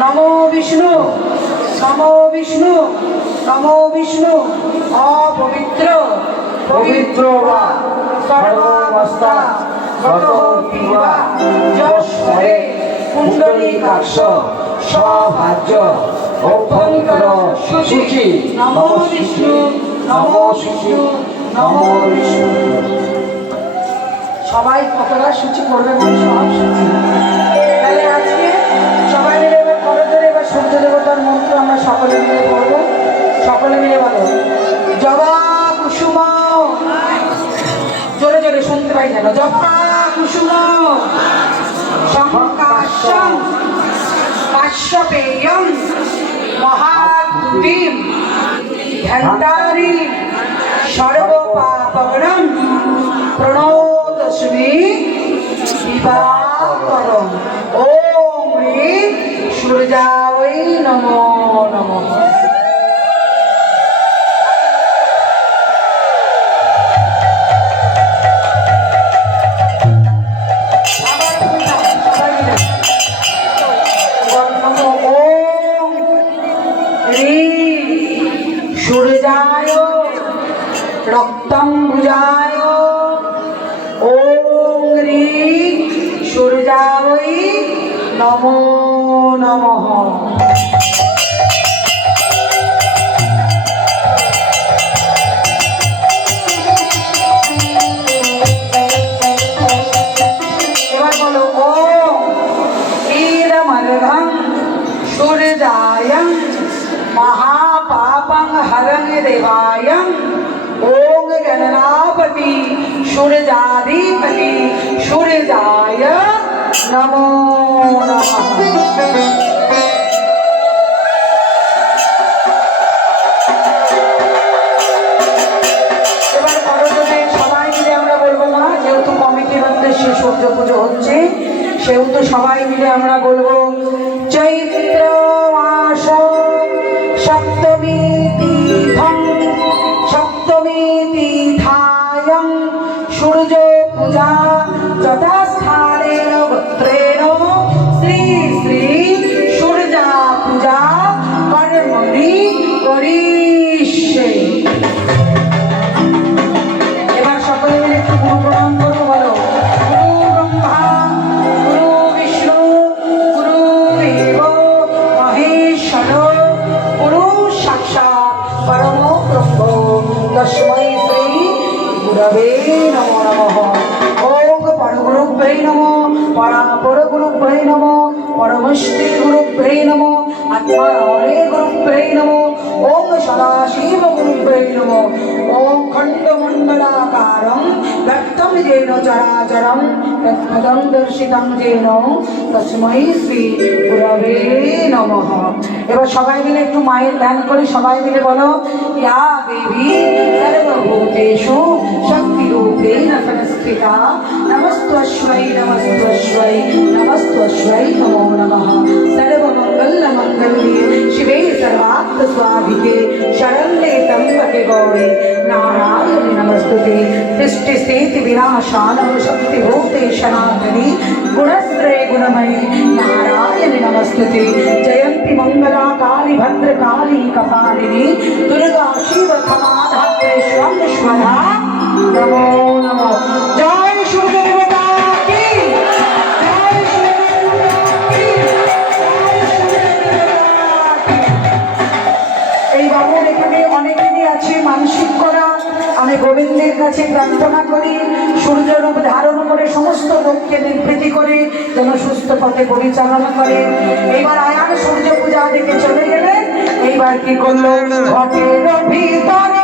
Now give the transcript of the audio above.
নমো বিষ্ণু নমো বিষ্ণু নমো বিষ্ণু, অপবিত্র, পবিত্র বা সর্বাবস্থা গত পিবা যশরে পুণ্ডরীকাক্ষ স্বভাজ্য অভ্যন্তর শুচি নমো বিষ্ণু নমো বিষ্ণু নমো বিষ্ণু। সবাই কতটা সূচি করবে সব সূচি তাহলে আজকে সবাই মিলে এবার করজোরে এবার সূর্য দেবতার আমরা সকলে মিলে পড়ব। সকলে মিলে বলো জবা কুসুম। জোরে জোরে শুনতে যেন জবা কুসুম। সংকাশম কাশ্যপেয়ম মহাদ্যুতিম ঘণ্টারি সর্বপাপগণম, প্রণোদস্মি। সূর্যায় রক্তম্বুজায় ওম হ্রিং সূর্যায় নমো নমঃ মিলে আমরা বলব না যেহেতু কমিটির উদ্দেশ্যে সূর্য পুজো হচ্ছে, সেহেতু সবাই মিলে আমরা বলব, চৈত্র গুরবে নমো নমঃ। ওম পরগুরুভ্যৈ নমো পরাপর গুরুভ্যৈ নমো পরমশ্রী গুরুভ্যৈ নমো আত্মারে গুরুভ্যৈ নমো, ওম সদাশিব গুরুভ্যৈ নমো। ওম খণ্ডমণ্ডলাকারম, ব্যক্তম যেন চরাচরম, তৎপদম যেন, তস্মৈ শ্রী গুরবে নমঃ। এবার সবাই মিলে একটু মায়ের ধ্যান করি, সবাই মিলে বলো, ইয়া দেবী, সর্বভূতেষু రూపేణ సంస్కృత నమస్త్వై నమస్త్వై నమస్త్వై నమో నమ. సర్వమంగళ మంగళే శివే సర్వాత్మ స్వాభికే శరణ్యే తంబకే గౌడే. నారాయణి నమస్తుతే. సృష్టి స్థితి వినాశానం శక్తి భూతే శనాతని గుణశ్రే గుణమణి జయంతి మంగళా కాళి భద్రకాళీ కపాలిని গোবিন্দের কাছে প্রার্থনা করি, সূর্যরূপ ধারণ করে সমস্ত লোককে নিবৃত্তি করে যেন সুস্থ পথে পরিচালনা করে। এইবার আয়ার সূর্য পূজা দেখে চলে গেলেন, এইবার কি করল? ঘটের ভিতরে